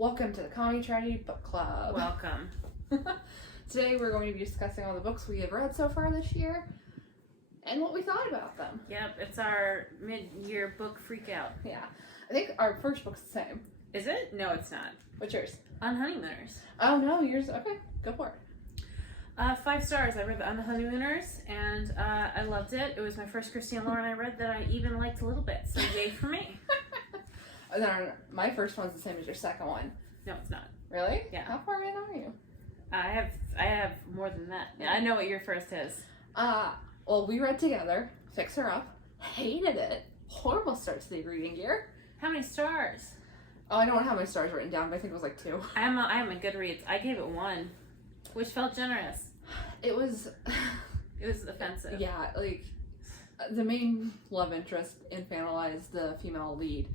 Welcome to the Comedy Tragedy Book Club. Welcome. Today we're going to be discussing all the books we have read so far this year and what we thought about them. Yep, it's our mid-year book freak-out. Yeah. I think our first book's the same. Is it? No, it's not. What's yours? On Honeymooners. Oh, no, yours. Okay, go for it. 5 stars. I read the On the Honeymooners, and I loved it. It was my first Christina Lauren I read that I even liked a little bit, so yay for me. And then my first one's the same as your second one. No, it's not. Really? Yeah. How far in are you? I have more than that. Yeah, I know what your first is. Well, we read together, Fix Her Up, hated it, horrible start to the reading year. How many stars? Oh, I don't have my stars written down, but I think it was like 2. I am a Goodreads. I gave it 1, which felt generous. It was offensive. Yeah, like, the main love interest infantilized the female lead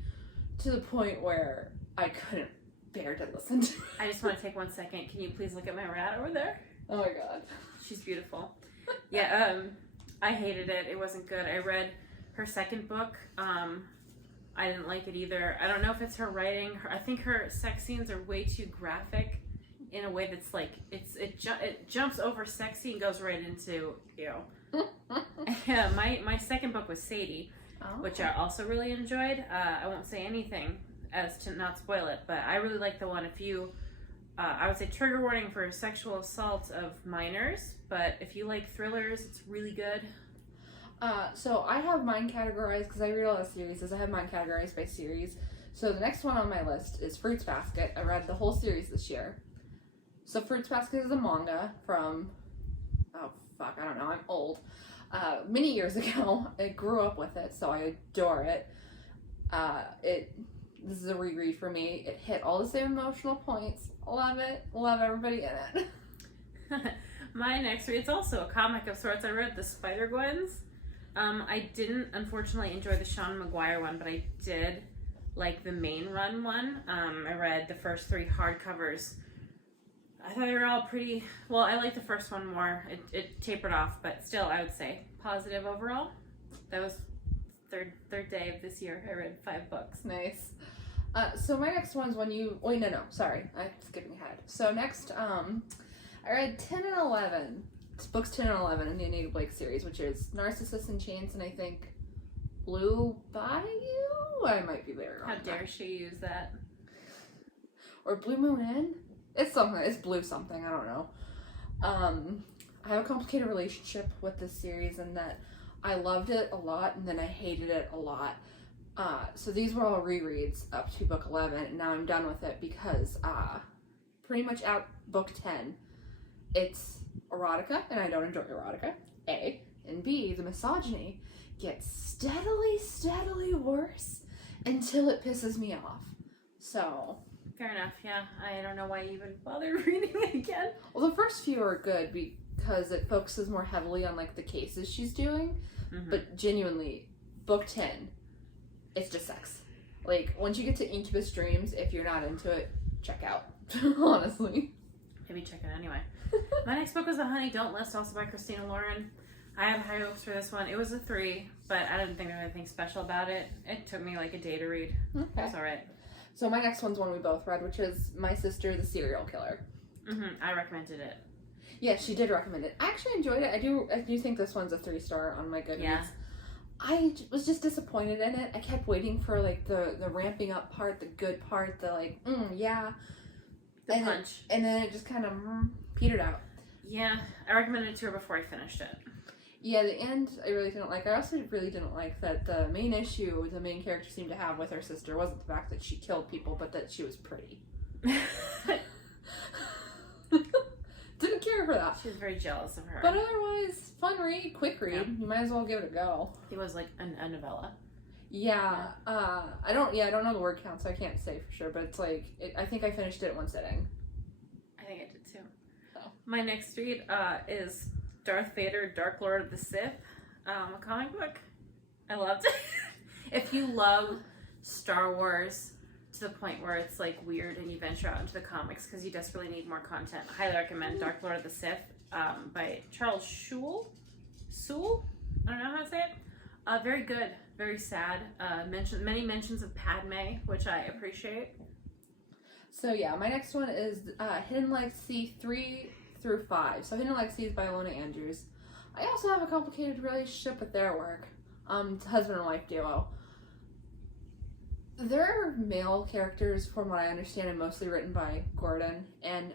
to the point where I couldn't bear to listen to it. I just want to take 1 second. Can you please look at my rat over there? Oh my god. She's beautiful. Yeah, I hated it. It wasn't good. I read her second book. I didn't like it either. I don't know if it's her writing. I think her sex scenes are way too graphic in a way that's like, it jumps over sexy and goes right into, Yeah, my second book was Sadie, which I also really enjoyed. I won't say anything as to not spoil it, but I really like the one. If you, I would say trigger warning for sexual assault of minors, but if you like thrillers, it's really good. So I have mine categorized, because I read a lot of series, I have mine categorized by series. So the next one on my list is Fruits Basket. I read the whole series this year. So Fruits Basket is a manga from, oh fuck, I don't know, I'm old. Many years ago. I grew up with it, so I adore it. This is a reread for me. It hit all the same emotional points. Love it. Love everybody in it. My next read, it's also a comic of sorts. I read the Spider-Gwens. I didn't, unfortunately, enjoy the Sean Maguire one, but I did like the main run one. I read the first 3 hardcovers. I thought they were all pretty, well, I liked the first one more. It tapered off, but still, I would say positive overall. That was third day of this year. I read 5 books. Nice. So my next one's when you, wait, no, sorry. I'm skipping ahead. So next, I read 10 and 11. It's books 10 and 11 in the Anita Blake series, which is Narcissus and Chance, and I think Blue Bayou? I might be there. How dare she use that? Or Blue Moon Inn? It's something. It's blue something. I don't know. I have a complicated relationship with this series in that I loved it a lot and then I hated it a lot. So these were all rereads up to book 11, and now I'm done with it because pretty much out book 10, it's erotica, and I don't enjoy erotica, A, and B, the misogyny gets steadily worse until it pisses me off. So... Fair enough, yeah. I don't know why you even bothered reading it again. Well, the first few are good because it focuses more heavily on, like, the cases she's doing, but genuinely, book 10, it's just sex. Like, once you get to Incubus Dreams, if you're not into it, check out, honestly. Maybe check it anyway. My next book was The Honey Don't List, also by Christina Lauren. I have high hopes for this one. It was a 3, but I didn't think there was anything special about it. It took me like a day to read. Okay. It was alright. So my next one's one we both read, which is My Sister, the Serial Killer. I recommended it. Yeah, she did recommend it. I actually enjoyed it. I do think this one's a 3-star on my Goodreads. Yeah. I was just disappointed in it. I kept waiting for, like, the ramping up part, the good part, the, like, yeah. The punch. And then it just kind of petered out. Yeah, I recommended it to her before I finished it. Yeah, the end I really didn't like. I also really didn't like that the main issue the main character seemed to have with her sister wasn't the fact that she killed people, but that she was pretty. Didn't care for that. She was very jealous of her. But otherwise, fun read, quick read. Yeah. You might as well give it a go. It was like a novella. Yeah. I don't know the word count, so I can't say for sure, but it's like, I think I finished it in 1 sitting. I think I did too. Oh. My next read is Darth Vader, Dark Lord of the Sith, a comic book. I loved it. If you love Star Wars to the point where it's like weird and you venture out into the comics because you desperately need more content, I highly recommend Dark Lord of the Sith by Charles Sewell? I don't know how to say it. Very good, very sad. Many mentions of Padme, which I appreciate. So yeah, my next one is Hidden Legacy 3 through 5. So Hidden Legacy is by Lona Andrews. I also have a complicated relationship with their work. It's a husband and wife duo. Their male characters, from what I understand, are mostly written by Gordon, and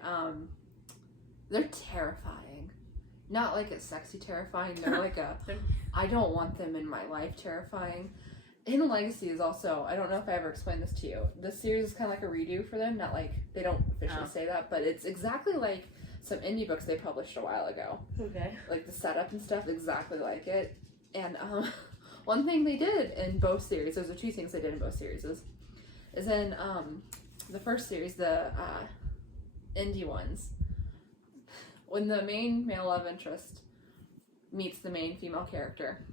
they're terrifying. Not like a sexy terrifying, they're like a I don't want them in my life terrifying. Hidden Legacy is also, I don't know if I ever explained this to you, this series is kind of like a redo for them, not like, they don't officially say that, but it's exactly like some indie books they published a while ago. Okay. Like the setup and stuff, exactly like it. And one thing they did in both series, those are two things they did in both series, is in the first series, the indie ones, when the main male love interest meets the main female character,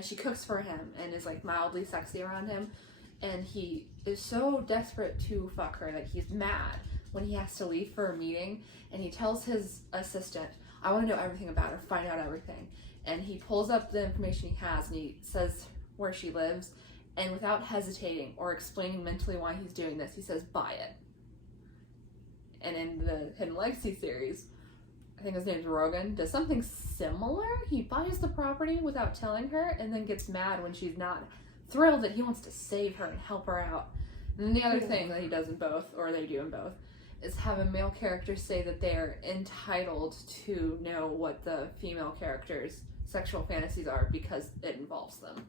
she cooks for him and is like mildly sexy around him, and he is so desperate to fuck her that he's mad when he has to leave for a meeting, and he tells his assistant, I want to know everything about her, find out everything. And he pulls up the information he has and he says where she lives, and without hesitating or explaining mentally why he's doing this, he says, buy it. And in the Hidden Legacy series, I think his name's Rogan, does something similar. He buys the property without telling her and then gets mad when she's not thrilled that he wants to save her and help her out. And then the other thing that he does in both, or they do in both, is have a male character say that they are entitled to know what the female character's sexual fantasies are because it involves them.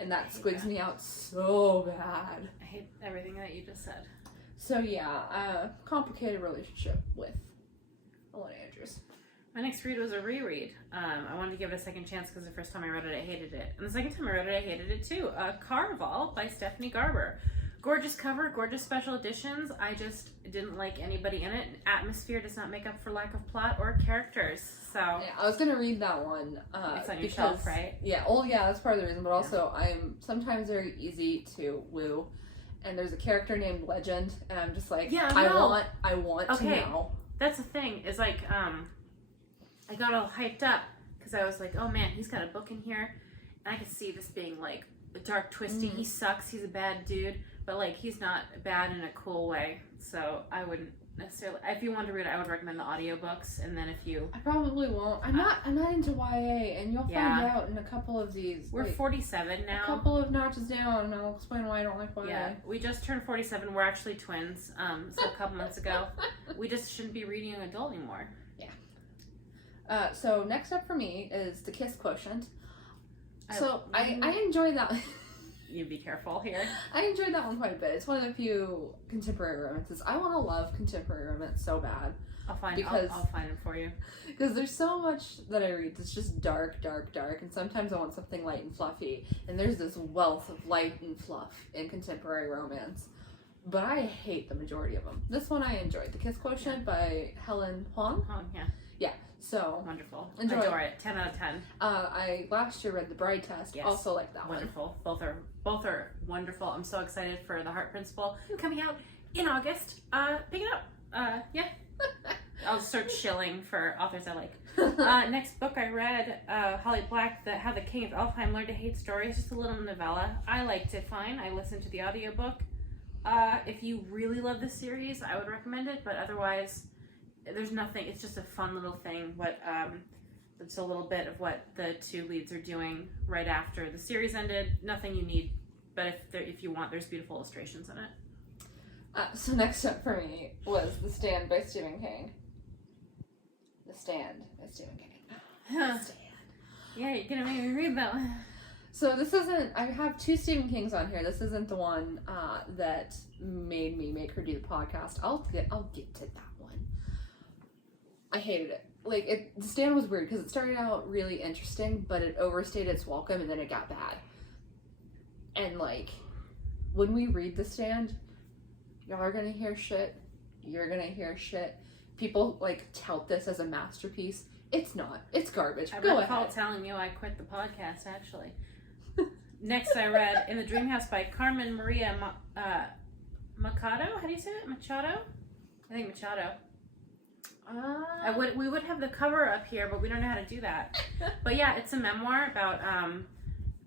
And that squigs me out so bad. I hate everything that you just said. So yeah, complicated relationship with Lona Andrews. My next read was a reread. I wanted to give it a second chance because the first time I read it, I hated it. And the second time I read it, I hated it too. Carnival by Stephanie Garber. Gorgeous cover, gorgeous special editions. I just didn't like anybody in it. Atmosphere does not make up for lack of plot or characters. So yeah, I was gonna read that one. It's on your shelf, right? Yeah. Oh, yeah. That's part of the reason. But also, I'm sometimes very easy to woo, and there's a character named Legend, and I'm just like, yeah, I want to know. That's the thing. Is like, I got all hyped up because I was like, oh man, he's got a book in here, and I could see this being like a dark, twisty. He sucks. He's a bad dude. But, like, he's not bad in a cool way, so I wouldn't necessarily... If you want to read it, I would recommend the audiobooks, and then if you... I probably won't. I'm not into YA, and you'll find out in a couple of these. We're like, 47 now. A couple of notches down, and I'll explain why I don't like YA. Yeah, we just turned 47. We're actually twins, so a couple months ago. We just shouldn't be reading an adult anymore. Yeah. So, next up for me is The Kiss Quotient. I enjoy that. You be careful here. I enjoyed that one quite a bit. It's one of the few contemporary romances. I want to love contemporary romance so bad. I'll find it for you. Because there's so much that I read that's just dark, dark, dark, and sometimes I want something light and fluffy. And there's this wealth of light and fluff in contemporary romance. But I hate the majority of them. This one I enjoyed. The Kiss Quotient by Helen Huang. Yeah. Yeah. So wonderful. Enjoy. Adore it. 10 out of 10. I last year read The Bride Test. Yes. Also like that wonderful. One. Both are wonderful. I'm so excited for The Heart Principle coming out in August. Pick it up. Yeah. I'll start shilling for authors I like. Next book I read, Holly Black, How the King of Elfheim Learned to Hate Stories. Just a little novella. I liked it fine. I listened to the audiobook. If you really love this series, I would recommend it, but otherwise, there's nothing. It's just a fun little thing. It's a little bit of what the two leads are doing right after the series ended. Nothing you need, but if you want, there's beautiful illustrations in it. So next up for me was The Stand by Stephen King. The Stand by Stephen King. The Stand. Yeah, you're gonna make me read that one. So this isn't, I have two Stephen Kings on here. This isn't the one that made me make her do the podcast. I'll get to that one. I hated it. Like, The Stand was weird because it started out really interesting, but it overstayed its welcome and then it got bad. And, like, when we read The Stand, y'all are gonna hear shit. You're gonna hear shit. People, like, tout this as a masterpiece. It's not. It's garbage. Go ahead. I recall telling you I quit the podcast, actually. Next I read In the Dream House by Carmen Maria Machado. How do you say it? Machado? I think Machado. We would have the cover up here, but we don't know how to do that. But yeah, it's a memoir about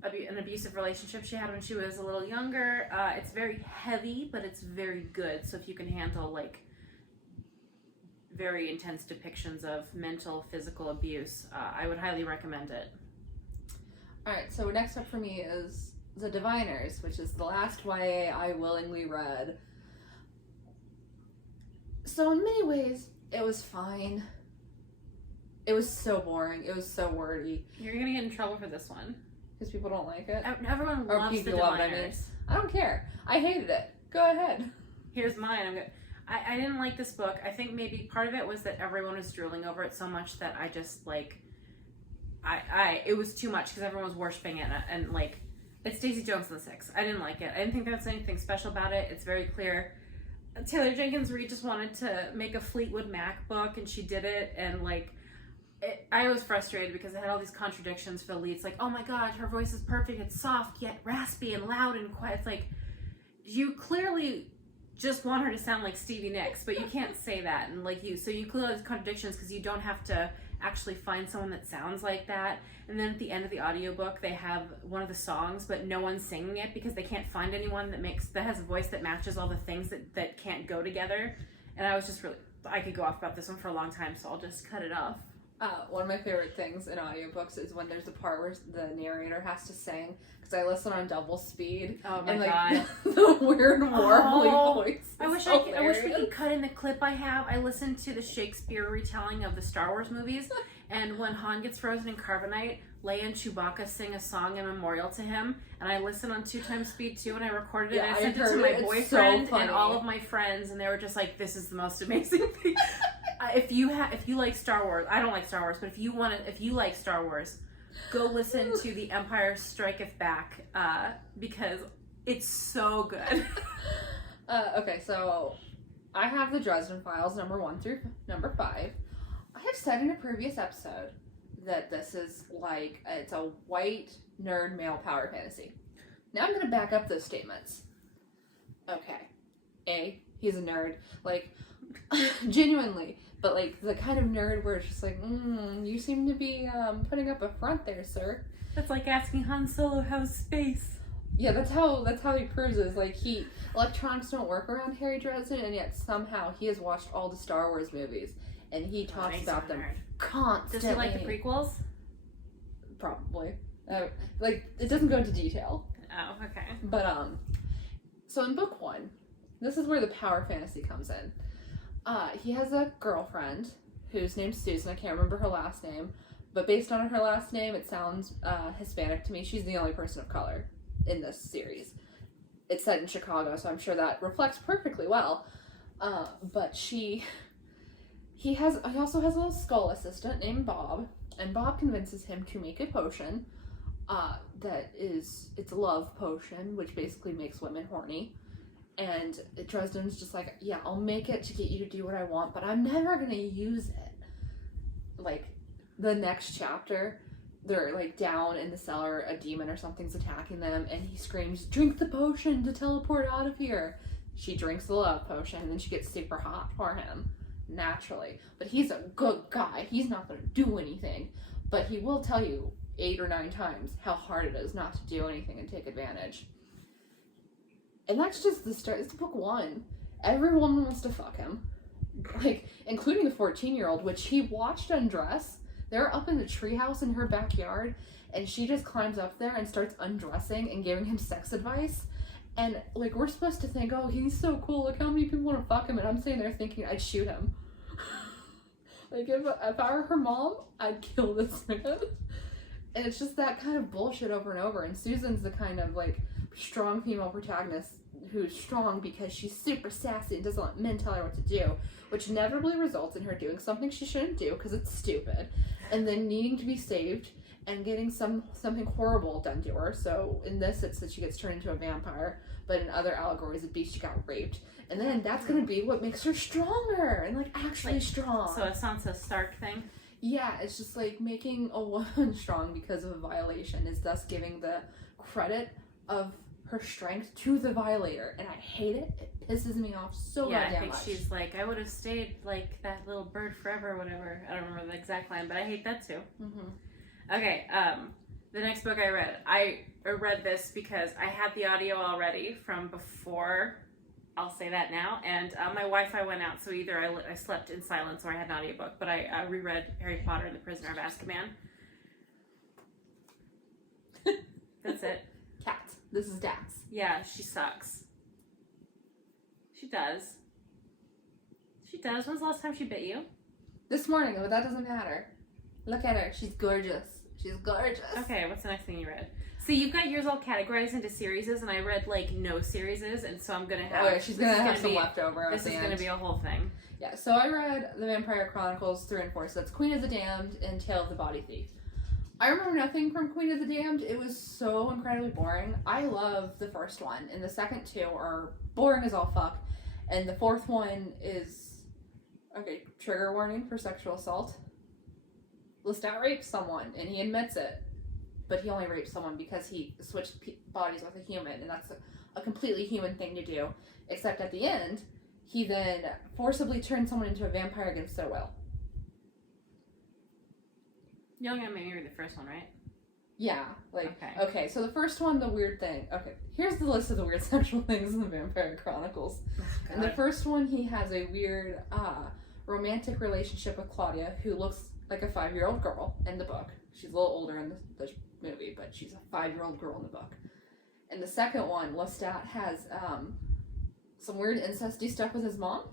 an abusive relationship she had when she was a little younger. It's very heavy, but it's very good. So if you can handle like very intense depictions of mental, physical abuse, I would highly recommend it. Alright, so next up for me is The Diviners, which is the last YA I willingly read. So in many ways, it was fine. It was so boring. It was so wordy. You're gonna get in trouble for this one. Because people don't like it. Everyone Or loves The people love it, I mean. Diviners. I don't care. I hated it. Go ahead. Here's mine. I didn't like this book. I think maybe part of it was that everyone was drooling over it so much that I just like, it was too much because everyone was worshiping it, and like, it's Daisy Jones and the Six. I didn't like it. I didn't think there was anything special about it. It's very clear. Taylor Jenkins Reid just wanted to make a Fleetwood Mac book, and she did it, and like, I was frustrated because it had all these contradictions for the lead. It's like, oh my god, her voice is perfect. It's soft yet raspy and loud and quiet. It's like, you clearly just want her to sound like Stevie Nicks, but you can't say that. And like so you clearly have contradictions because you don't have to actually find someone that sounds like that. And then at the end of the audiobook, they have one of the songs, but no one's singing it because they can't find anyone that has a voice that matches all the things that can't go together. And I was just really, I could go off about this one for a long time, so I'll just cut it off. One of my favorite things in audiobooks is when there's a part where the narrator has to sing, because I listen on double speed. Oh my and, like, god. the weird warbly voice. I wish we could cut in the clip I have. I listened to the Shakespeare retelling of the Star Wars movies, and when Han gets frozen in carbonite, Leia and Chewbacca sing a song in memorial to him, and I listened on 2x speed too, and I recorded it, Yeah, and I sent it to my boyfriend and all of my friends, and they were just like, this is the most amazing thing. If you like Star Wars, I don't like Star Wars, but if you like Star Wars, go listen to The Empire Striketh Back, because it's so good. Okay, so I have the Dresden Files, number 1 through number 5. I have said in a previous episode that this is like, it's a white nerd male power fantasy. Now I'm going to back up those statements. Okay. A, he's a nerd. Like, genuinely. But like, the kind of nerd where it's just like, you seem to be putting up a front there, sir. That's like asking Han Solo how's space. Yeah, that's how he proves it. Like, electronics don't work around Harry Dresden, and yet somehow he has watched all the Star Wars movies, and he talks about them constantly. Does he like the prequels? Probably. Like, it doesn't go into detail. Oh, okay. But, so in book 1, this is where the power fantasy comes in. He has a girlfriend whose name's Susan. I can't remember her last name, but based on her last name, it sounds Hispanic to me. She's the only person of color in this series. It's set in Chicago, so I'm sure that reflects perfectly well. But he also has a little skull assistant named Bob, and Bob convinces him to make a potion it's a love potion, which basically makes women horny. And Dresden's just like, yeah, I'll make it to get you to do what I want, but I'm never gonna use it. Like, the next chapter, they're like down in the cellar, a demon or something's attacking them, and he screams, drink the potion to teleport out of here. She drinks the love potion, and then she gets super hot for him, naturally. But he's a good guy. He's not gonna do anything, but he will tell you 8 or 9 times how hard it is not to do anything and take advantage. And that's just the start. It's book 1. Every woman wants to fuck him. Like, including the 14-year-old, which he watched undress. They're up in the treehouse in her backyard, and she just climbs up there and starts undressing and giving him sex advice. And, like, we're supposed to think, oh, he's so cool, look how many people want to fuck him, and I'm sitting there thinking I'd shoot him. Like, if I were her mom, I'd kill this man. And it's just that kind of bullshit over and over, and Susan's the kind of, like, strong female protagonist who's strong because she's super sassy and doesn't let men tell her what to do, which inevitably results in her doing something she shouldn't do because it's stupid, and then needing to be saved and getting something horrible done to her. So in this, it's that she gets turned into a vampire, but in other allegories, it'd be she got raped, and then that's gonna be what makes her stronger and like actually strong. So a Sansa Stark thing. Yeah, it's just like making a woman strong because of a violation is thus giving the credit of her strength to the violator, and I hate it. It pisses me off so goddamn much. Yeah, I think she's like, I would have stayed like that little bird forever or whatever. I don't remember the exact line, but I hate that too. Mm-hmm. Okay, The next book I read this because I had the audio already from before. I'll say that now. And my Wi-Fi went out, so either I slept in silence or I had an audiobook. But I reread Harry Potter and the Prisoner of Azkaban. That's it. Cat. This is Dax. Yeah, she sucks. She does. She does. When's the last time she bit you? This morning, but that doesn't matter. Look at her. She's gorgeous. She's gorgeous. Okay, what's the next thing you read? See, you've got yours all categorized into series, and I read, like, no series, and so I'm going to have... Oh, yeah, she's going to have some leftover. This is going to be a whole thing. Yeah, so I read The Vampire Chronicles 3 and 4, so that's Queen of the Damned and Tale of the Body Thief. I remember nothing from Queen of the Damned. It was so incredibly boring. I love the first one, and the second two are boring as all fuck, and the fourth one is... Okay, trigger warning for sexual assault. Lestat rapes someone, and he admits it. But he only raped someone because he switched bodies with a human, and that's a completely human thing to do. Except at the end, he then forcibly turned someone into a vampire against their will. You're only gonna make me read the first one, right? Yeah, okay, so the first one, the weird thing. Okay, here's the list of the weird sexual things in the Vampire Chronicles. Oh, In the first one, he has a weird romantic relationship with Claudia, who looks like a 5-year-old girl in the book. She's a little older in the movie, but she's a 5-year-old girl in the book. In the second one, Lestat has some weird incesty stuff with his mom.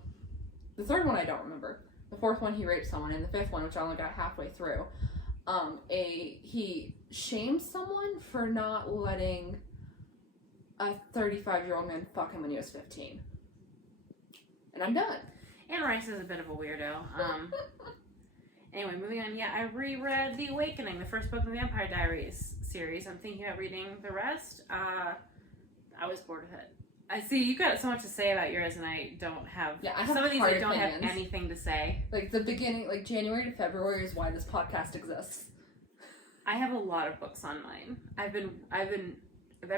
The third one I don't remember. The fourth one he raped someone. And the fifth one, which I only got halfway through, he shamed someone for not letting a 35-year-old man fuck him when he was 15. And I'm done. Anne Rice is a bit of a weirdo. Anyway, moving on. Yeah, I reread The Awakening, the first book in the Vampire Diaries series. I'm thinking about reading the rest. I was bored with it. I see you got so much to say about yours, and I don't have. Yeah, I have some of these hard I don't opinions. have anything to say. Like the beginning, like January to February is why this podcast exists. I have a lot of books on mine. I've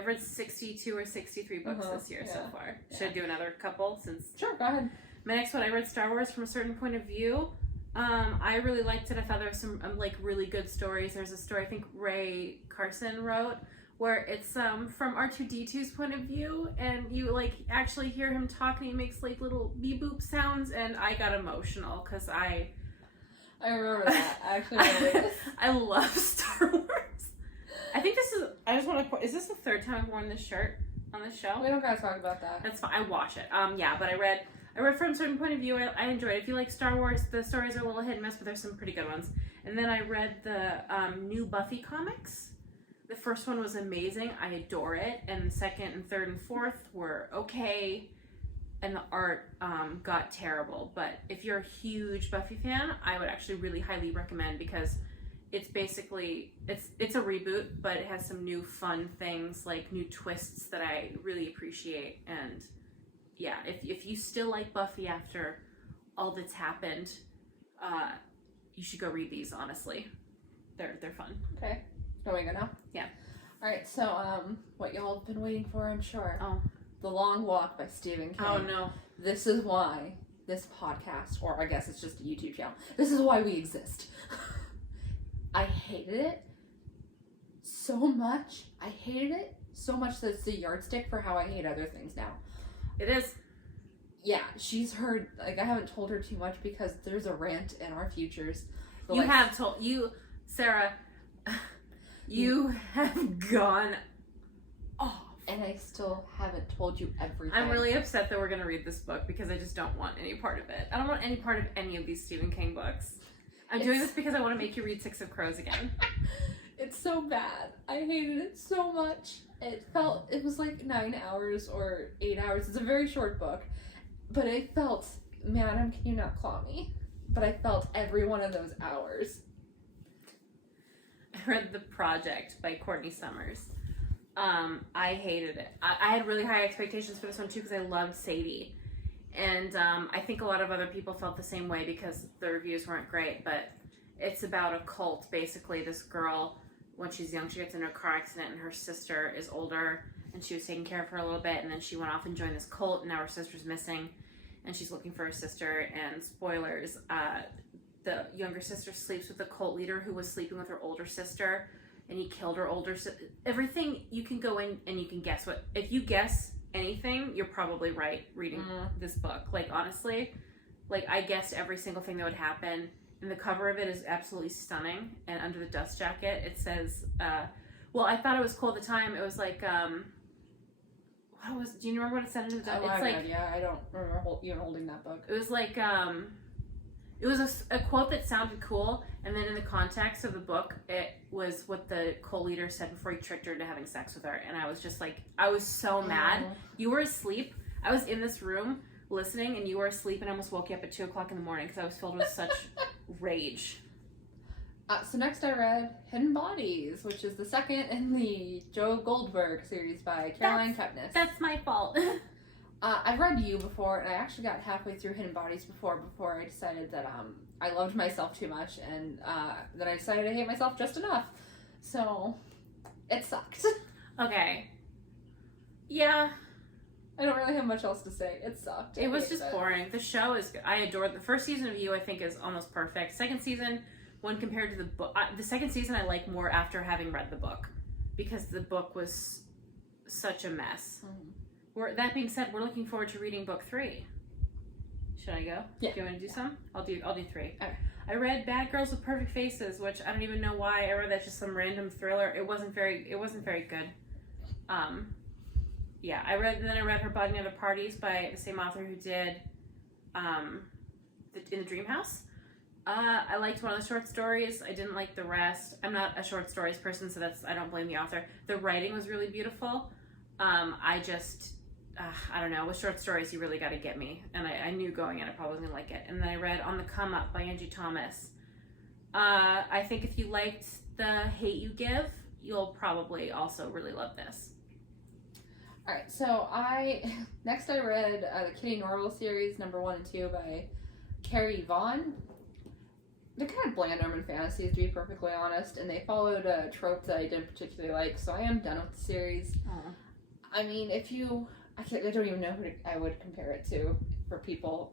read 62 or 63 books this year so far. Should I do another couple since? Sure, go ahead. My next one, I read Star Wars from a certain point of view. I really liked it. I thought there was some like really good stories. There's a story I think Ray Carson wrote where it's from R2-D2's point of view, and you like actually hear him talk, and he makes like little beep boop sounds, and I got emotional because I remember that. I actually remember this. I love Star Wars. I think this is. I just want to. Is this the third time I've worn this shirt on this show? We don't gotta talk about that. That's fine. I wash it. Yeah, but I read from a certain point of view. I enjoyed it. If you like Star Wars, the stories are a little hit and miss, but there's some pretty good ones. And then I read the new Buffy comics. The first one was amazing. I adore it. And the second and third and fourth were okay. And the art got terrible. But if you're a huge Buffy fan, I would actually really highly recommend, because it's basically, it's a reboot, but it has some new fun things, like new twists that I really appreciate. And yeah, if you still like Buffy after all that's happened, you should go read these, honestly. They're fun. Okay. Can we go now? Yeah. Alright, so what y'all have been waiting for, I'm sure. Oh. The Long Walk by Stephen King. Oh no. This is why this podcast, or I guess it's just a YouTube channel, this is why we exist. I hated it so much. I hated it so much that it's the yardstick for how I hate other things now. It is. Yeah, she's heard, like, I haven't told her too much because there's a rant in our futures. You have told, Sarah, you have gone off. And I still haven't told you everything. I'm really upset that we're going to read this book because I just don't want any part of it. I don't want any part of any of these Stephen King books. I'm doing this because I want to make you read Six of Crows again. It's so bad. I hated it so much. It was like 9 hours or 8 hours. It's a very short book. But I felt, Madam, can you not claw me? But I felt every one of those hours. I read The Project by Courtney Summers. I hated it. I had really high expectations for this one too because I loved Sadie. And I think a lot of other people felt the same way because the reviews weren't great. But it's about a cult. Basically, this girl, when she's young, she gets into a car accident and her sister is older and she was taking care of her a little bit, and then she went off and joined this cult, and now her sister's missing and she's looking for her sister. And spoilers, the younger sister sleeps with the cult leader who was sleeping with her older sister and he killed her older sister. Everything, you can go in and you can guess what. If you guess anything, you're probably right reading this book. Like, honestly, like, I guessed every single thing that would happen. And the cover of it is absolutely stunning. And under the dust jacket, it says, well, I thought it was cool at the time. It was like, do you remember what it said under the dust? Oh, it's like, yeah, I don't remember even holding that book. It was like, it was a quote that sounded cool, and then in the context of the book, it was what the cult leader said before he tricked her into having sex with her, and I was just like, I was so mad. You were asleep. I was in this room listening, and you were asleep, and I almost woke you up at 2 o'clock in the morning because I was filled with such rage. So next I read Hidden Bodies, which is the second in the Joe Goldberg series by Caroline Kepnes. That's my fault. I've read You before, and I actually got halfway through Hidden Bodies before I decided that I loved myself too much, and then I decided to hate myself just enough. So, it sucked. Okay. Yeah. I don't really have much else to say. It sucked. It was just boring. The show is good. I adored the first season of You, I think, is almost perfect. Second season, when compared to the book, the second season I like more after having read the book, because the book was such a mess. That being said, we're looking forward to reading book 3. Should I go? Yeah. Do you want to do some? I'll do 3. Okay. I read Bad Girls with Perfect Faces, which I don't even know why I read that. Just some random thriller. It wasn't very good. Yeah, I read Her Body and Other Parties by the same author who did In the Dream House. I liked one of the short stories. I didn't like the rest. I'm not a short stories person, so I don't blame the author. The writing was really beautiful. I don't know, with short stories you really got to get me, and I knew going in I probably wasn't gonna like it. And then I read On the Come Up by Angie Thomas. I think if you liked The Hate You Give, you'll probably also really love this. Alright, so next I read the Kitty Norval series, number 1 and 2 by Carrie Vaughn. They're kind of bland urban fantasies, to be perfectly honest, and they followed a trope that I didn't particularly like, so I am done with the series. I mean, I don't even know who I would compare it to for people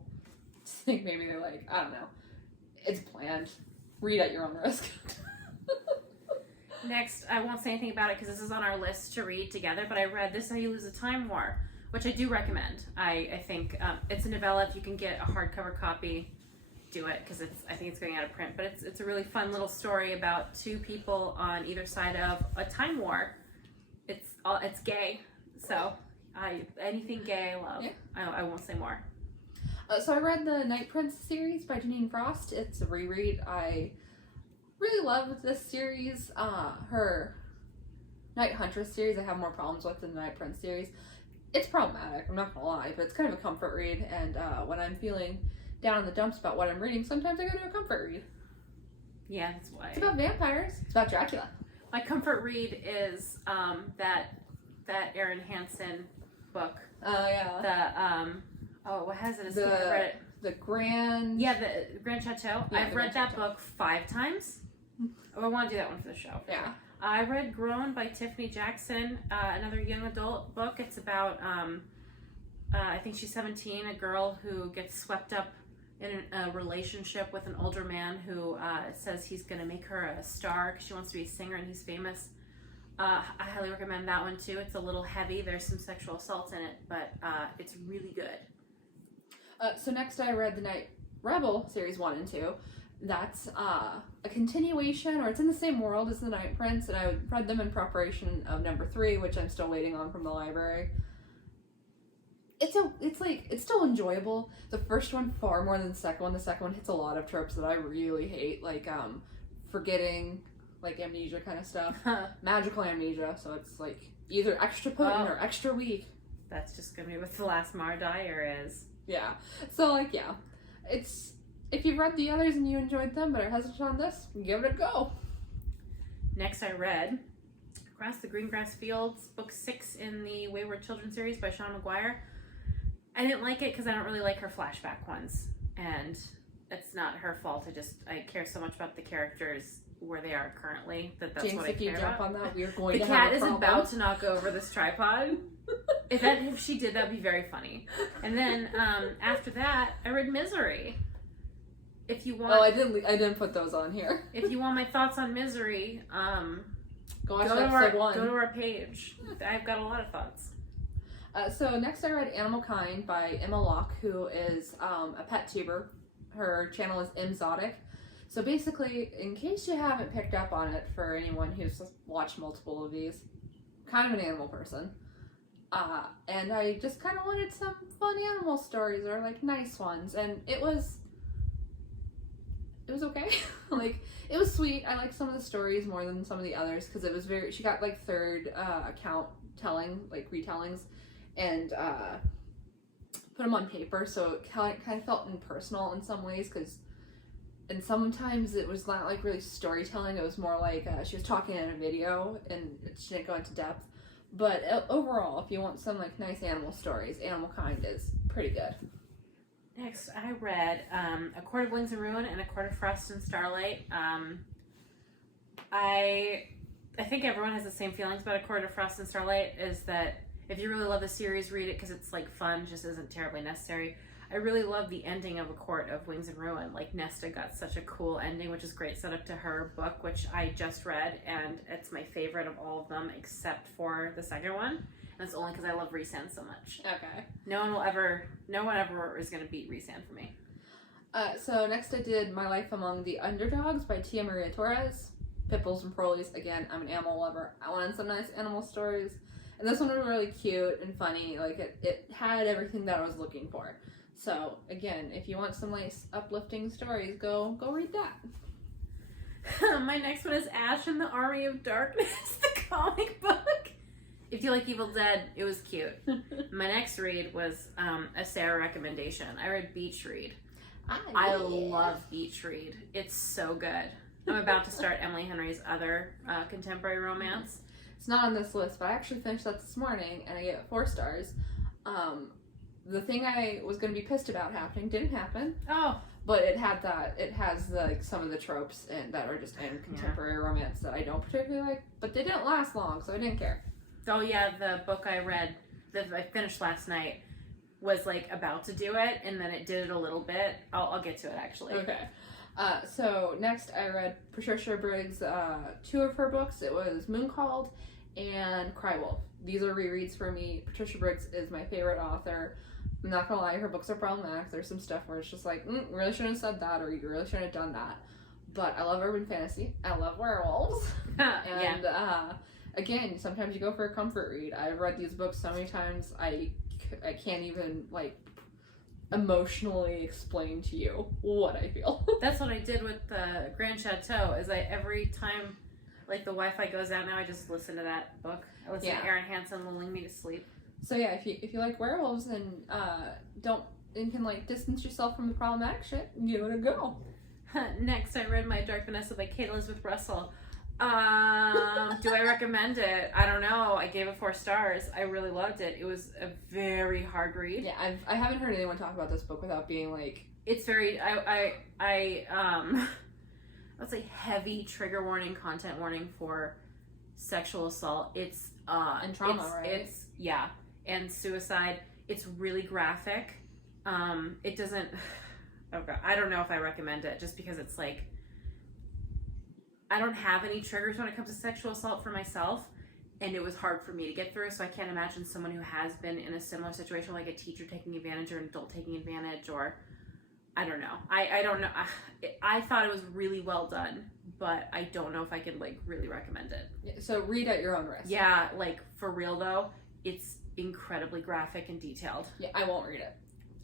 to think maybe they're like, I don't know. It's bland. Read at your own risk. Next, I won't say anything about it because this is on our list to read together, but I read This Is How You Lose a Time War, which I do recommend. I think it's a novella. If you can get a hardcover copy, do it, because I think it's going out of print. But it's a really fun little story about 2 people on either side of a time war. It's gay, so anything gay I love. Yeah. I won't say more. So I read the Night Prince series by Janine Frost. It's a reread. I really love this series. Her Night Huntress series I have more problems with than the Night Prince series. It's problematic, I'm not gonna lie, but it's kind of a comfort read, and when I'm feeling down in the dumps about what I'm reading, sometimes I go to a comfort read. Yeah, that's why. It's about vampires. It's about Dracula. My comfort read is that Erin Hansen book. Oh, yeah. What has it? I read it. The Grand... Yeah, the Grand Chateau. Yeah, I've read that book 5 times. I want to do that one for the show. Yeah. I read Grown by Tiffany Jackson, another young adult book. It's about, I think she's 17, a girl who gets swept up in a relationship with an older man who says he's going to make her a star because she wants to be a singer and he's famous. I highly recommend that one too. It's a little heavy. There's some sexual assault in it, but it's really good. So next I read the Night Rebel series 1 and 2. That's a continuation, or it's in the same world as the Night Prince, and I read them in preparation of number 3, which I'm still waiting on from the library. It's still enjoyable. The first one far more than the second one. The second one hits a lot of tropes that I really hate, like forgetting, like amnesia kind of stuff. Magical amnesia, so it's like either extra potent or extra weak. That's just gonna be what the last Mardire is. Yeah. So it's, if you've read the others and you enjoyed them but are hesitant on this, give it a go. Next I read Across the Greengrass Fields, book 6 in the Wayward Children series by Sean McGuire. I didn't like it because I don't really like her flashback ones, and it's not her fault. I care so much about the characters where they are currently that's Jinx, what I care about. if you jump on that, we're going the to have a cat is problem. about to knock over this tripod. If she did, that'd be very funny. And then after that, I read Misery. If you want, I didn't put those on here. If you want my thoughts on Misery, Go watch episode 1. Go to our page. I've got a lot of thoughts. So next I read Animal Kind by Emma Locke, who is a pet tuber. Her channel is Mzotic. So basically, in case you haven't picked up on it, for anyone who's watched multiple of these, kind of an animal person. And I just kind of wanted some fun animal stories, or like nice ones, and it was okay. Like, it was sweet. I liked some of the stories more than some of the others, because it was she got like third account telling, like retellings, and put them on paper, so it kind of felt impersonal in some ways, and sometimes it was not like really storytelling. It was more like she was talking in a video and she didn't go into depth. But overall, if you want some like nice animal stories, Animal Kind is pretty good. Next, I read A Court of Wings and Ruin and A Court of Frost and Starlight. I think everyone has the same feelings about A Court of Frost and Starlight, is that if you really love the series, read it because it's like fun, just isn't terribly necessary. I really love the ending of A Court of Wings and Ruin. Like, Nesta got such a cool ending, which is great setup to her book, which I just read, and it's my favorite of all of them except for the second one. And it's only because I love Rhysand so much. Okay. No one ever is going to beat Rhysand for me. So next I did My Life Among the Underdogs by Tia Maria Torres. Pipples and Prolies. Again, I'm an animal lover. I wanted some nice animal stories. And this one was really cute and funny. Like, it had everything that I was looking for. So, again, if you want some nice uplifting stories, go read that. My next one is Ash and the Army of Darkness, the comic book. If you like Evil Dead, it was cute. My next read was a Sarah recommendation. I read Beach Read. I love Beach Read. It's so good. I'm about to start Emily Henry's other contemporary romance. It's not on this list, but I actually finished that this morning, and I gave it 4 stars. The thing I was going to be pissed about happening didn't happen. Oh. But it has like some of the tropes that are just in contemporary romance that I don't particularly like, but they didn't last long, so I didn't care. Oh yeah, the book I read, that I finished last night, was like about to do it, and then it did it a little bit. I'll get to it actually. Okay. So next I read Patricia Briggs' 2 of her books. It was Mooncalled and Crywolf. These are rereads for me. Patricia Briggs is my favorite author. I'm not gonna lie, her books are problematic. There's some stuff where it's just like, you really shouldn't have said that, or you really shouldn't have done that. But I love urban fantasy. I love werewolves. And again, sometimes you go for a comfort read. I've read these books so many times, I can't even like emotionally explain to you what I feel. That's what I did with the Grand Chateau. Is every time like the Wi-Fi goes out now, I just listen to that book. I listen to Erin Hansen lulling me to sleep. So yeah, if you like werewolves and can like distance yourself from the problematic shit, give it a go. Next, I read My Dark Vanessa by Kate Elizabeth Russell. Do I recommend it? I don't know. I gave it 4 stars. I really loved it. It was a very hard read. Yeah, I haven't heard anyone talk about this book without being like, it's very I would say heavy trigger warning, content warning for sexual assault. It's and trauma, right? And suicide. It's really graphic. It doesn't. Oh God, I don't know if I recommend it, just because it's like, I don't have any triggers when it comes to sexual assault for myself, and it was hard for me to get through. So I can't imagine someone who has been in a similar situation, like a teacher taking advantage or an adult taking advantage, or I don't know. I don't know. I thought it was really well done, but I don't know if I could like really recommend it. So read at your own risk. Yeah, like for real though, it's incredibly graphic and detailed. Yeah, I won't read it.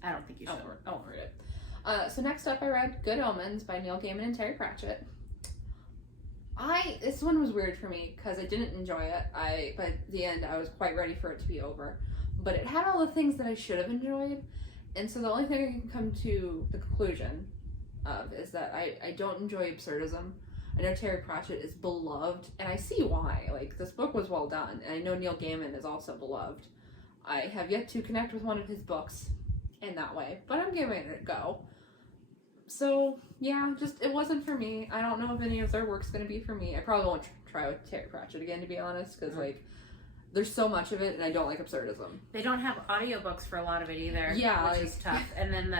I don't think you should. I won't read it. So next up I read Good Omens by Neil Gaiman and Terry Pratchett. This one was weird for me because I didn't enjoy it. By the end I was quite ready for it to be over. But it had all the things that I should have enjoyed. And so the only thing I can come to the conclusion of is that I don't enjoy absurdism. I know Terry Pratchett is beloved, and I see why. Like, this book was well done, and I know Neil Gaiman is also beloved. I have yet to connect with one of his books in that way, but I'm giving it a go. So, yeah, just, it wasn't for me. I don't know if any of their work's going to be for me. I probably won't try with Terry Pratchett again, to be honest, because, like, there's so much of it, and I don't like absurdism. They don't have audiobooks for a lot of it either, yeah, which is tough. And then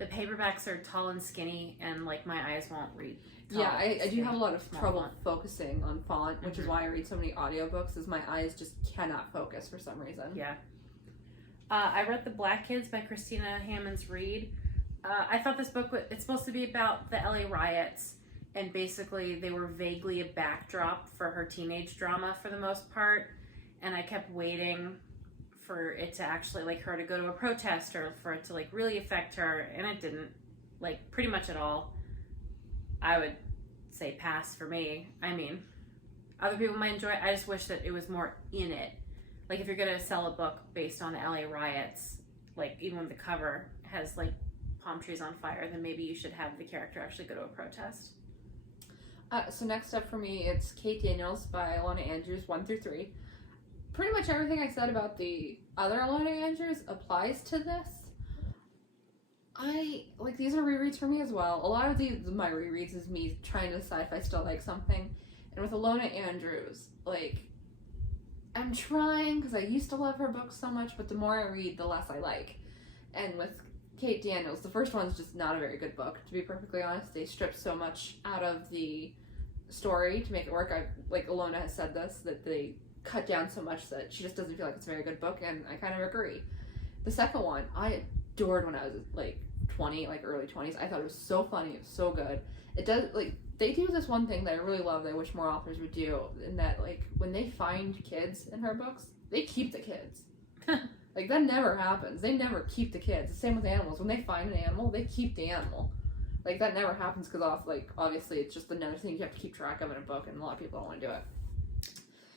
The paperbacks are tall and skinny, and like my eyes won't read. Yeah, I do have a lot of trouble font. focusing on font, which is why I read so many audiobooks, is my eyes just cannot focus for some reason. Yeah. I read The Black Kids by Christina Hammonds Reed. I thought this book, it's supposed to be about the LA riots, and basically they were vaguely a backdrop for her teenage drama for the most part, and I kept waiting for it to actually, like, her to go to a protest or for it to, like, really affect her, and it didn't, like, pretty much at all. I would say pass for me. I mean, other people might enjoy it. I just wish that it was more in it. Like, if you're gonna sell a book based on the LA riots, like, even when the cover has, like, palm trees on fire, then maybe you should have the character actually go to a protest. So next up for me, it's Kate Daniels by Alana Andrews, 1 through 3. Pretty much everything I said about the other Alana Andrews applies to this. These are rereads for me as well. A lot of my rereads is me trying to decide if I still like something. And with Alana Andrews, like, I'm trying, because I used to love her books so much, but the more I read, the less I like. And with Kate Daniels, the first one's just not a very good book, to be perfectly honest. They stripped so much out of the story to make it work. Alona has said this, that they cut down so much that she just doesn't feel like it's a very good book, and I kind of agree. The second one, I adored when I was, like, 20, like, early 20s. I thought it was so funny, it was so good. It does, like, they do this one thing that I really love that I wish more authors would do, in that, like, when they find kids in her books, they keep the kids. Like, that never happens. They never keep the kids. The same with animals. When they find an animal, they keep the animal. Like, that never happens because, obviously, it's just another thing you have to keep track of in a book, and a lot of people don't want to do it.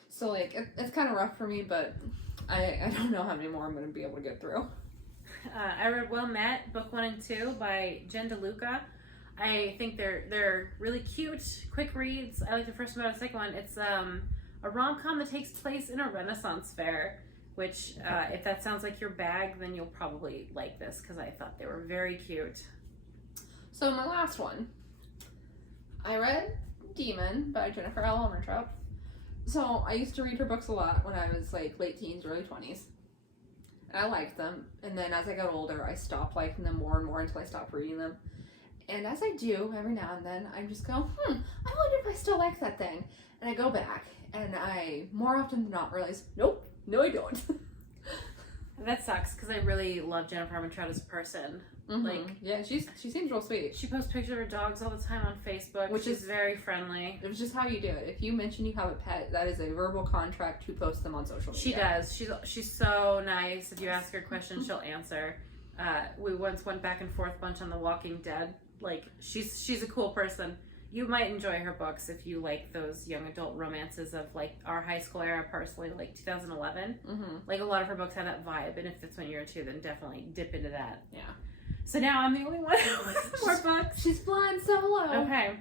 So, like, it's kind of rough for me, but I don't know how many more I'm going to be able to get through. I read Well Met, book 1 and 2 by Jen DeLuca. I think they're really cute, quick reads. I like the first one better than the second one. It's a rom-com that takes place in a Renaissance fair, which, if that sounds like your bag, then you'll probably like this, because I thought they were very cute. So my last one, I read Demon by Jennifer L. Almertrout. So I used to read her books a lot when I was, like, late teens, early 20s. And I liked them. And then as I got older, I stopped liking them more and more until I stopped reading them. And as I do, every now and then, I just go, I wonder if I still like that thing. And I go back, and I, more often than not, realize, nope, no I don't. That sucks, because I really love Jennifer Armentrout as a person. Mm-hmm. Like, yeah, she seems real sweet. She posts pictures of her dogs all the time on Facebook, which is very friendly. It's just how you do it. If you mention you have a pet, that is a verbal contract to post them on social media. She does. She's so nice. If you ask her questions, she'll answer. We once went back and forth a bunch on The Walking Dead. Like, she's a cool person. You might enjoy her books if you like those young adult romances of, like, our high school era, personally, like 2011. Mm-hmm. Like, a lot of her books have that vibe, and if it's when you're a two, then definitely dip into that. Yeah. So now I'm the only one with more books. She's flying solo. Okay.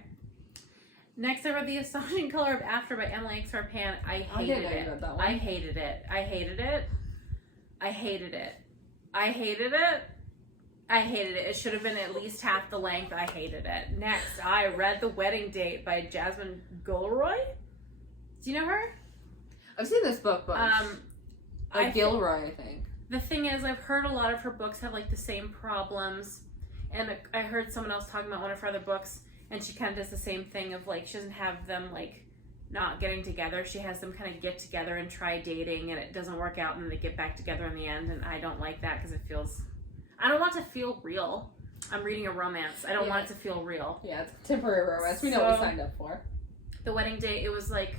Next, I read The Astonishing Color of After by Emily X. Rappan. I hated it. I hated it. I hated it. I hated it. I hated it. I hated it. It should have been at least half the length. I hated it. Next, I read The Wedding Date by Jasmine Gilroy. Do you know her? I've seen this book, but Gilroy, I think. The thing is, I've heard a lot of her books have, like, the same problems, and I heard someone else talking about one of her other books, and she kind of does the same thing of, like, she doesn't have them, like, not getting together. She has them kind of get together and try dating, and it doesn't work out, and then they get back together in the end, and I don't like that because it feels... I don't want it to feel real. I'm reading a romance. I don't want it to feel real. Yeah, it's temporary romance. We know what we signed up for. The Wedding Date, it was, like,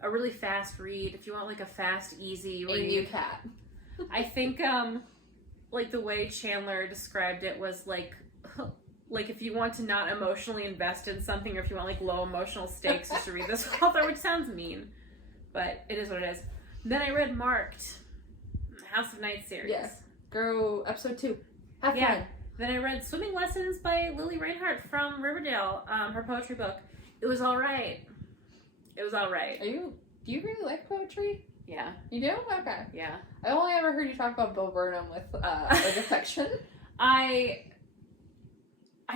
a really fast read. If you want, like, a fast, easy read. A new cat. I think, like, the way Chandler described it was, like, if you want to not emotionally invest in something, or if you want, like, low emotional stakes, you should read this author, which sounds mean, but it is what it is. Then I read Marked, House of Night series. Yes. Go episode 2. Have fun. Yeah. Then I read Swimming Lessons by Lily Reinhart from Riverdale, her poetry book. It was all right. It was all right. Do you really like poetry? Yeah. You do? Okay. Yeah. I only ever heard you talk about Bo Burnham with, like, affection. I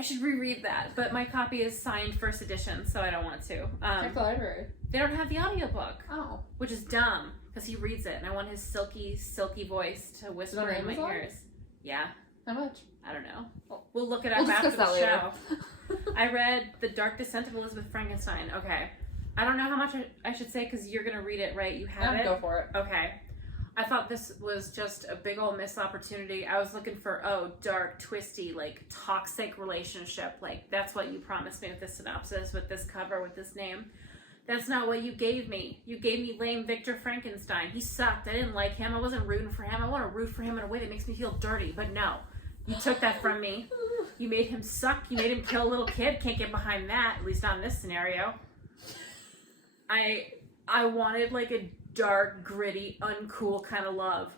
should reread that, but my copy is signed first edition, so I don't want to. Check the library. They don't have the audiobook. Oh. Which is dumb, because he reads it, and I want his silky, silky voice to whisper in my ears. Yeah. How much? I don't know. We'll look it up We'll after discuss the that show. I read The Dark Descent of Elizabeth Frankenstein. Okay. I don't know how much I should say because you're going to read it, right? You have it? Go for it. Okay. I thought this was just a big old missed opportunity. I was looking for, dark, twisty, like, toxic relationship. Like, that's what you promised me with this synopsis, with this cover, with this name. That's not what you gave me. You gave me lame Victor Frankenstein. He sucked. I didn't like him. I wasn't rooting for him. I want to root for him in a way that makes me feel dirty. But no. You took that from me. You made him suck. You made him kill a little kid. Can't get behind that, at least not in this scenario. I wanted like a dark, gritty, uncool kind of love.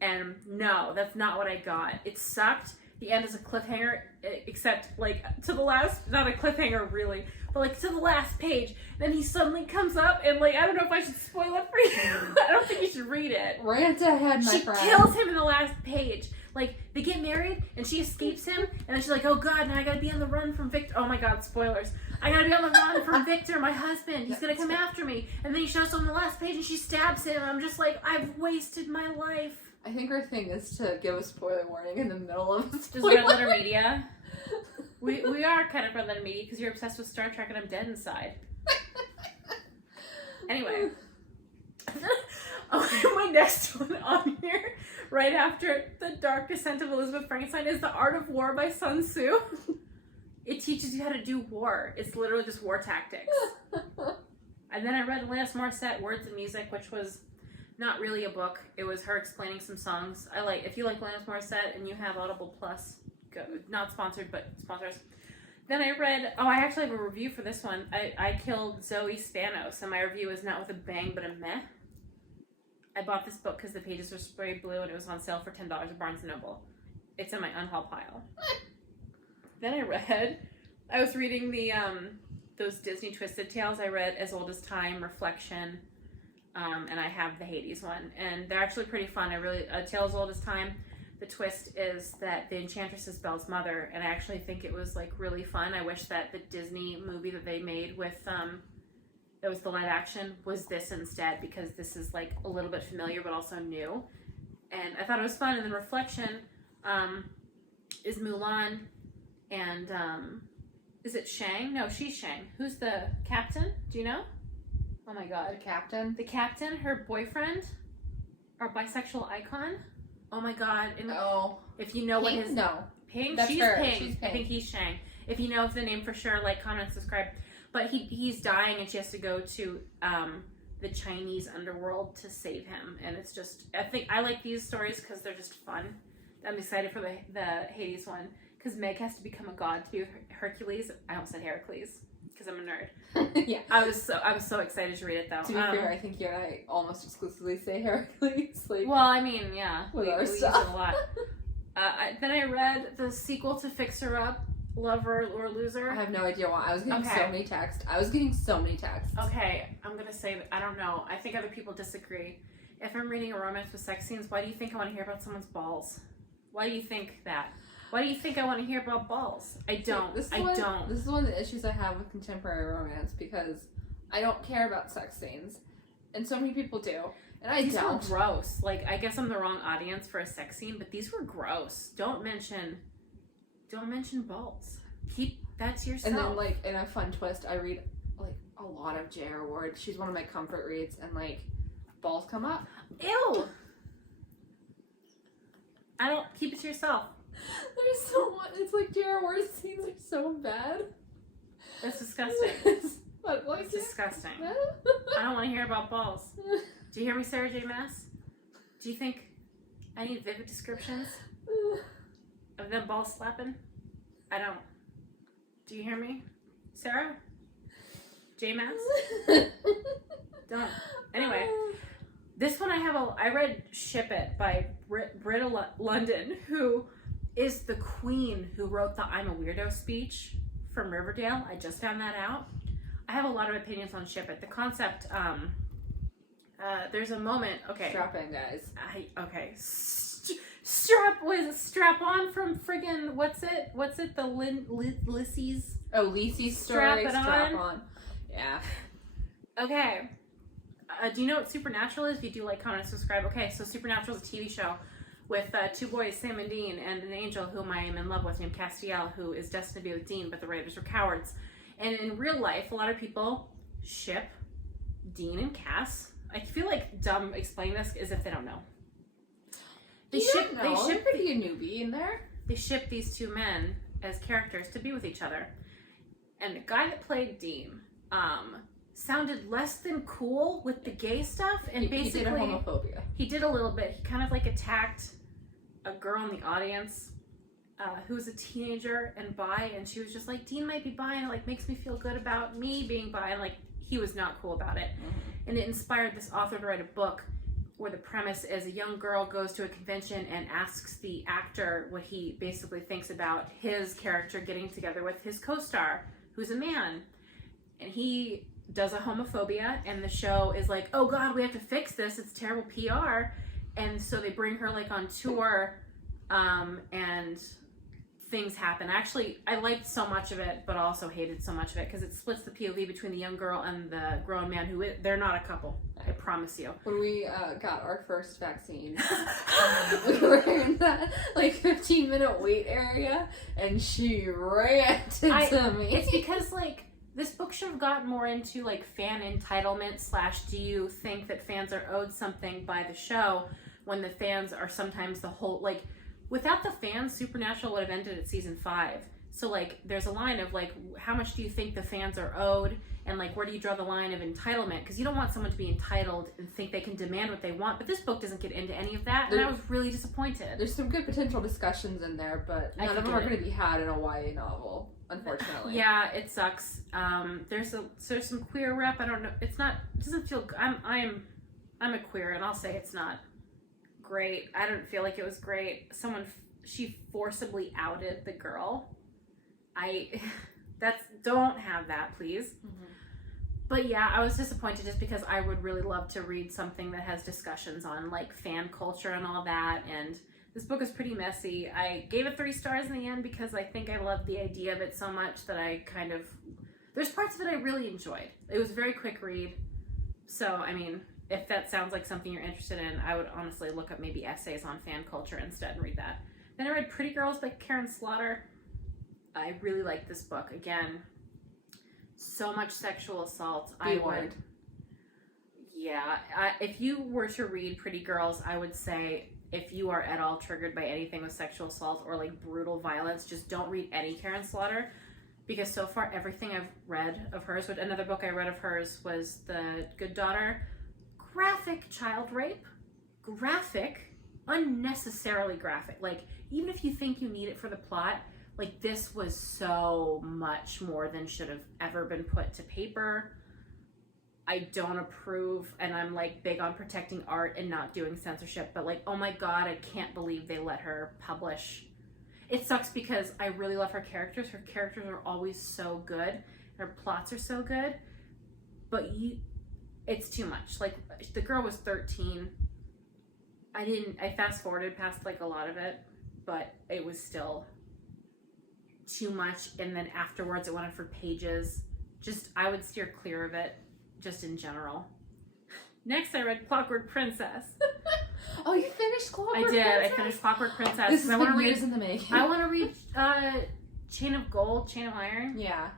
And no, that's not what I got. It sucked. The end is a cliffhanger, except like to the last, not a cliffhanger really, but like to the last page. Then he suddenly comes up and like, I don't know if I should spoil it for you. I don't think you should read it. Rant ahead, my friend. She kills him in the last page. Like, they get married, and she escapes him, and then she's like, oh god, now I gotta be on the run from Victor. Oh my god, spoilers. I gotta be on the run from Victor, my husband. He's gonna come after me. And then he shows up on the last page, and she stabs him. I'm just like, I've wasted my life. I think our thing is to give a spoiler warning in the middle of a Just spoiler. red letter media. We are kind of red letter media, because you're obsessed with Star Trek, and I'm dead inside. Anyway. Okay, my next one on here, right after The Dark Descent of Elizabeth Frankenstein, is The Art of War by Sun Tzu. It teaches you how to do war. It's literally just war tactics. And then I read Alanis Morissette, Words and Music, which was not really a book. It was her explaining some songs. If you like Alanis Morissette and you have Audible Plus, go, not sponsored, but sponsors. Then I read, I actually have a review for this one. I killed Zoe Spanos, and my review is not with a bang, but a meh. I bought this book because the pages were spray blue and it was on sale for $10 at Barnes & Noble. It's in my unhaul pile. Then I was reading the those Disney Twisted Tales. I read As Old as Time, Reflection, and I have the Hades one. And they're actually pretty fun. A Tale as Old as Time, the twist is that the Enchantress is Belle's mother, and I actually think it was like really fun. I wish that the Disney movie that they made with that was the live action was this instead, because this is like a little bit familiar but also new, and I thought it was fun. And then Reflection is Mulan, and is it Shang? No, she's Shang. Who's the captain? Do you know? Oh my god. The captain, Her boyfriend, our bisexual icon. Oh my god. And if you know Pink? what his No. Pink? That's She's her. Pink. She's Pink. I think he's Shang. If you know the name for sure, like, comment, subscribe. But he's dying, and she has to go to the Chinese underworld to save him. And it's just, I like these stories because they're just fun. I'm excited for the Hades one, because Meg has to become a god to be with Hercules. I almost said Heracles because I'm a nerd. Yeah. I was so excited to read it though. To be fair, I think you and I almost exclusively say Heracles. Like, well, I mean, yeah, with we our use it stuff. a lot. Then I read the sequel to Fixer Up, Lover or Loser. I have no idea why. I was getting Okay. so many texts. Okay, I'm gonna say that I don't know. I think other people disagree. If I'm reading a romance with sex scenes, why do you think I want to hear about someone's balls? Why do you think that? Why do you think I want to hear about balls? I don't. This is I don't. This is one of the issues I have with contemporary romance, because I don't care about sex scenes, and so many people do, and I These don't. were gross. Like, I guess I'm the wrong audience for a sex scene, but these were gross. Don't mention balls. Keep that to yourself. And then, like, in a fun twist, I read like a lot of J.R. Ward. She's one of my comfort reads, and like balls come up. Ew. I don't keep it to yourself. There's so much. It's like J.R. Ward's scenes are so bad. That's disgusting. But like, It's disgusting. I don't want to hear about balls. Do you hear me, Sarah J. Maas? Do you think I need vivid descriptions of them balls slapping? I don't. Do you hear me, Sarah? J. Maas? Don't. Anyway, this one I read Ship It by Britta London, who is the queen who wrote the I'm a Weirdo speech from Riverdale. I just found that out. I have a lot of opinions on Ship It. The concept, there's a moment, okay. Strap in, guys. Okay. Strap on from friggin' what's it? The Lissy's. Oh, Lisi's Strap story. it Strap on. on. Yeah. Okay. Do you know what Supernatural is? If you do, like, comment, and subscribe. Okay, so Supernatural is a TV show with two boys, Sam and Dean, and an angel whom I am in love with named Castiel, who is destined to be with Dean, but the writers are cowards. And in real life, a lot of people ship Dean and Cass. I feel like dumb explaining this as if they don't know. They ship pretty a newbie in there. They ship these two men as characters to be with each other. And the guy that played Dean sounded less than cool with the gay stuff, and basically he did a homophobia. He did a little bit. He kind of like attacked a girl in the audience who was a teenager and bi, and she was just like, Dean might be bi, and it like makes me feel good about me being bi, and like he was not cool about it. Mm-hmm. And it inspired this author to write a book where the premise is a young girl goes to a convention and asks the actor what he basically thinks about his character getting together with his co-star, who's a man. And he does a homophobia, and the show is like, oh God, we have to fix this. It's terrible PR. And so they bring her like on tour, and things happen. Actually, I liked so much of it, but also hated so much of it because it splits the POV between the young girl and the grown man who they're not a couple. I promise you. When we got our first vaccine, we were in that like 15-minute wait area, and she ranted to me. It's because like this book should have gotten more into like fan entitlement / do you think that fans are owed something by the show when the fans are sometimes the whole like. Without the fans, Supernatural would have ended at season 5. So, like, there's a line of, like, how much do you think the fans are owed? And, like, where do you draw the line of entitlement? Because you don't want someone to be entitled and think they can demand what they want. But this book doesn't get into any of that, and I was really disappointed. There's some good potential discussions in there, but none of them are going to be had in a YA novel, unfortunately. Yeah, it sucks. There's some queer rep. I don't know. It doesn't feel... I'm a queer, and I'll say it's not great. I don't feel like it was great. She forcibly outed the girl. Don't have that, please. Mm-hmm. But yeah, I was disappointed just because I would really love to read something that has discussions on like fan culture and all that, and this book is pretty messy. I gave it 3 stars in the end because I think I loved the idea of it so much that there's parts of it I really enjoyed. It was a very quick read. So, I mean, if that sounds like something you're interested in, I would honestly look up maybe essays on fan culture instead and read that. Then I read Pretty Girls by Karen Slaughter. I really liked this book. Again, so much sexual assault. If you were to read Pretty Girls, I would say if you are at all triggered by anything with sexual assault or like brutal violence, just don't read any Karen Slaughter. Because so far, everything I've read of hers, another book I read of hers was The Good Daughter. Graphic child rape. Unnecessarily graphic. Like, even if you think you need it for the plot, like, this was so much more than should have ever been put to paper. I don't approve, and I'm, like, big on protecting art and not doing censorship, but, like, oh my god, I can't believe they let her publish. It sucks because I really love her characters. Her characters are always so good. Her plots are so good, but it's too much. Like, the girl was 13. I fast forwarded past like a lot of it, but it was still too much. And then afterwards it went on for pages. I would steer clear of it, just in general. Next I read Clockwork Princess. Oh, you finished Clockwork Princess? I did. I finished Clockwork Princess. This has been years in the making. I want to read Chain of Gold, Chain of Iron. Yeah.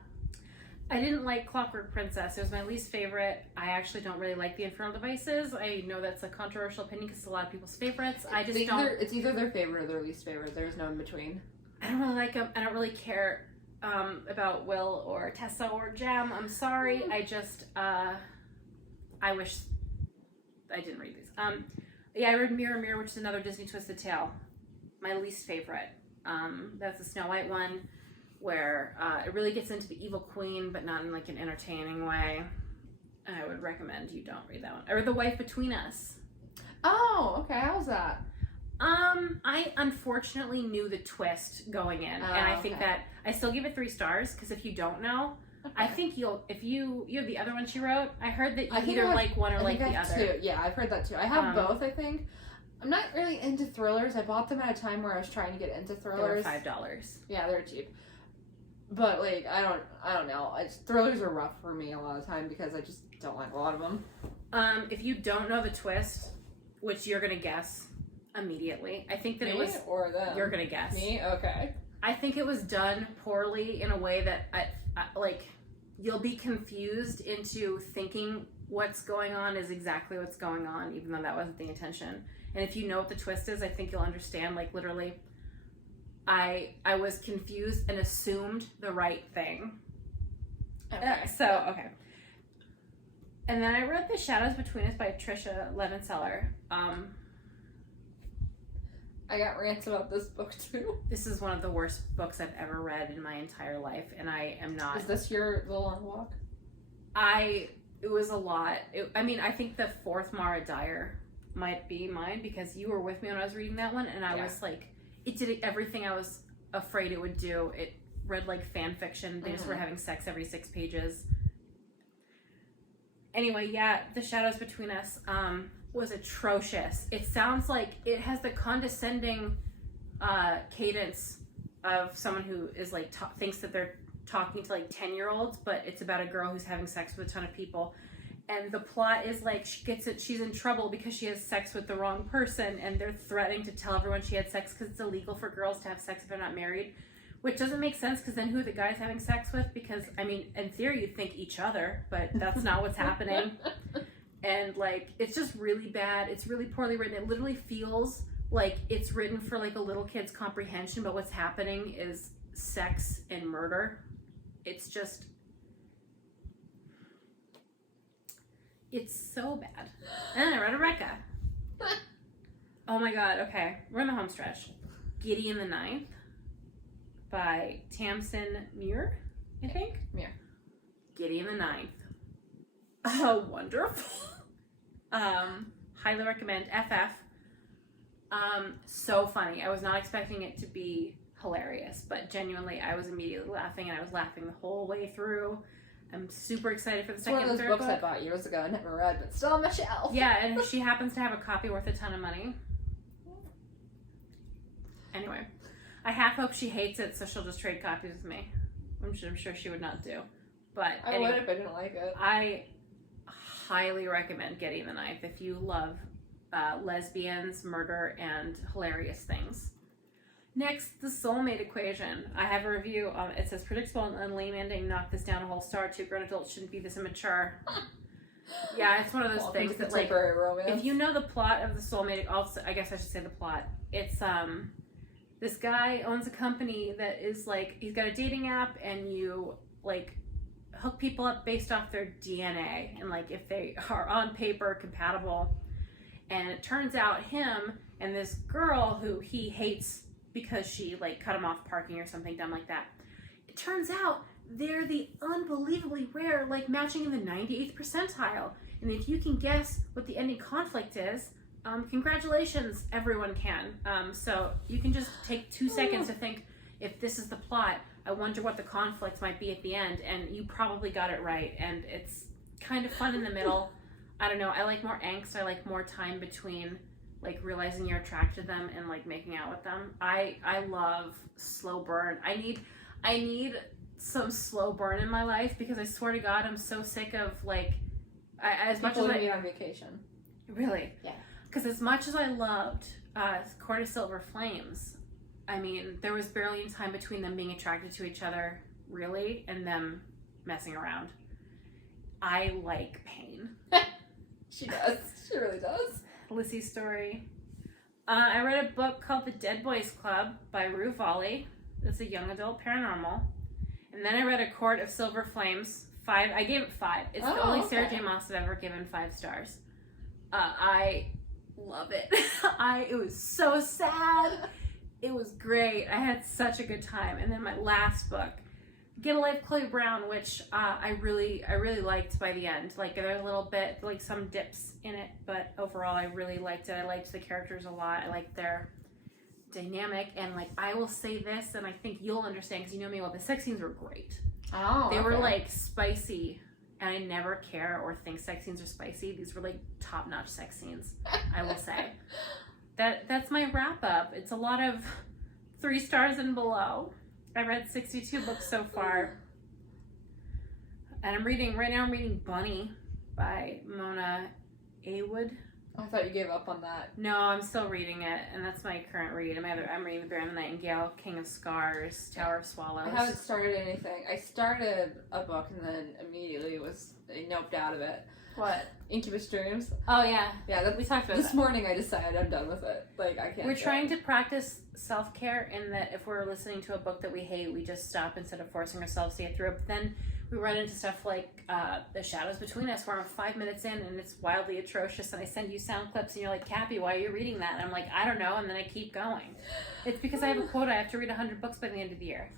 I didn't like Clockwork Princess. It was my least favorite. I actually don't really like the Infernal Devices. I know that's a controversial opinion because it's a lot of people's favorites. It's either their favorite or their least favorite. There's no in between. I don't really like them. I don't really care about Will or Tessa or Jem. I'm sorry. I wish I didn't read these. I read Mirror Mirror, which is another Disney Twisted Tale. My least favorite. That's the Snow White one, where it really gets into the evil queen, but not in like an entertaining way. I would recommend you don't read that one. Or The Wife Between Us. Oh, okay. How's that? I unfortunately knew the twist going in, and I think that I still give it 3 stars because if you don't know, I think you have the other one she wrote. I heard that you either like one or like the other. 2. Yeah, I've heard that too. I have both. I think I'm not really into thrillers. I bought them at a time where I was trying to get into thrillers. They were $5. Yeah, they're cheap. But like I don't know. Thrillers are rough for me a lot of the time because I just don't like a lot of them. If you don't know the twist, which you're gonna guess, immediately. I think that Me it was. or them? You're gonna guess. Me? Okay. I think it was done poorly in a way that I like. You'll be confused into thinking what's going on is exactly what's going on, even though that wasn't the intention. And if you know what the twist is, I think you'll understand. Like literally, I was confused and assumed the right thing. Okay. Okay. And then I read The Shadows Between Us by Trisha Levenseller. I got rants about this book too. This is one of the worst books I've ever read in my entire life, and I am not. Is this The Long Walk? It was a lot. I think the fourth Mara Dyer might be mine because you were with me when I was reading that one, and I was like, it did everything I was afraid it would do. It read like fan fiction. They just were having sex every 6 pages. Anyway, yeah, The Shadows Between Us was atrocious. It sounds like it has the condescending cadence of someone who is like thinks that they're talking to like 10-year-olds, but it's about a girl who's having sex with a ton of people. And the plot is like she's in trouble because she has sex with the wrong person, and they're threatening to tell everyone she had sex because it's illegal for girls to have sex if they're not married, which doesn't make sense because then who are the guys having sex with? Because, in theory you'd think each other, but that's not what's happening. And like, it's just really bad. It's really poorly written. It literally feels like it's written for like a little kid's comprehension, but what's happening is sex and murder. It's so bad. And then I read Rebecca. Oh my god, okay. We're in the home stretch. Gideon the Ninth by Tamsin Muir, I think? Muir. Gideon the Ninth. Oh, wonderful. Highly recommend. FF. So funny. I was not expecting it to be hilarious, but genuinely I was immediately laughing, and I was laughing the whole way through. I'm super excited for the second and It's one third of those books book. I bought years ago and never read, but still on my shelf. Yeah, and she happens to have a copy worth a ton of money. Anyway, I half hope she hates it, so she'll just trade copies with me. I'm sure she would not do. But I anyway, would if I didn't like it. I highly recommend Gideon the Ninth if you love lesbians, murder, and hilarious things. Next, The Soulmate Equation. I have a review. It says, predictable and lame ending, knock this down a whole star. 2 grown adults shouldn't be this immature. Yeah, it's one of those things that, like, romance. if you know the plot of The Soulmate, also, I guess I should say the plot. It's, this guy owns a company that is, like, he's got a dating app, and you, like, hook people up based off their DNA, and, like, if they are on paper compatible. And it turns out him and this girl who he hates because she like cut him off parking or something dumb like that. It turns out they're the unbelievably rare, like matching in the 98th percentile. And if you can guess what the ending conflict is, congratulations, everyone can. So you can just take 2 seconds to think, if this is the plot, I wonder what the conflict might be at the end, and you probably got it right. And it's kind of fun in the middle. I don't know, I like more angst, I like more time between like realizing you're attracted to them and like making out with them. I love slow burn. I need some slow burn in my life because I swear to God I'm so sick of like as much as I be on vacation. Really? Yeah. Because as much as I loved Court of Silver Flames, I mean there was barely any time between them being attracted to each other really and them messing around. I like pain. She does. She really does. Lissy's story. I read a book called The Dead Boys Club by Rue Volley. It's a young adult paranormal. And then I read A Court of Silver Flames. 5. I gave it 5. It's the only Sarah J. Maas I've ever given 5 stars. I love it. It was so sad. It was great. I had such a good time. And then my last book, Get a Life, Chloe Brown, which I really liked by the end. Like there's a little bit, like some dips in it, but overall I really liked it. I liked the characters a lot. I liked their dynamic, and like I will say this, and I think you'll understand because you know me well. The sex scenes were great. Oh, they were like spicy, and I never care or think sex scenes are spicy. These were like top-notch sex scenes. I will say that's my wrap up. It's a lot of 3 stars and below. I read 62 books so far. And I'm reading Bunny by Mona Awood. I thought you gave up on that. No, I'm still reading it, and that's my current read. I'm reading The Bear and the Nightingale, King of Scars, Tower of Swallows. I haven't started anything. I started a book and then immediately I noped out of it. What? Incubus Dreams. Oh, yeah. Yeah, We talked about this that. morning I decided I'm done with it. Like, I can't. We're trying to practice self-care in that if we're listening to a book that we hate, we just stop instead of forcing ourselves to get through it. But then we run into stuff like The Shadows Between Us, where I'm 5 minutes in and it's wildly atrocious, and I send you sound clips and you're like, Cappy, why are you reading that? And I'm like, I don't know, and then I keep going. It's because I have a quota. I have to read 100 books by the end of the year.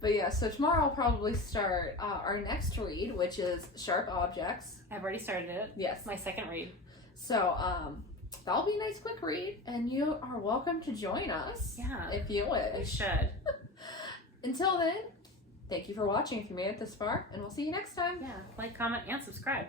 But yeah, so tomorrow I'll probably start our next read, which is Sharp Objects. I've already started it. Yes. It's my second read. So, that'll be a nice quick read, and you are welcome to join us. Yeah. If you You wish. should. Until then, thank you for watching if you made it this far, and we'll see you next time. Yeah. Like, comment, and subscribe.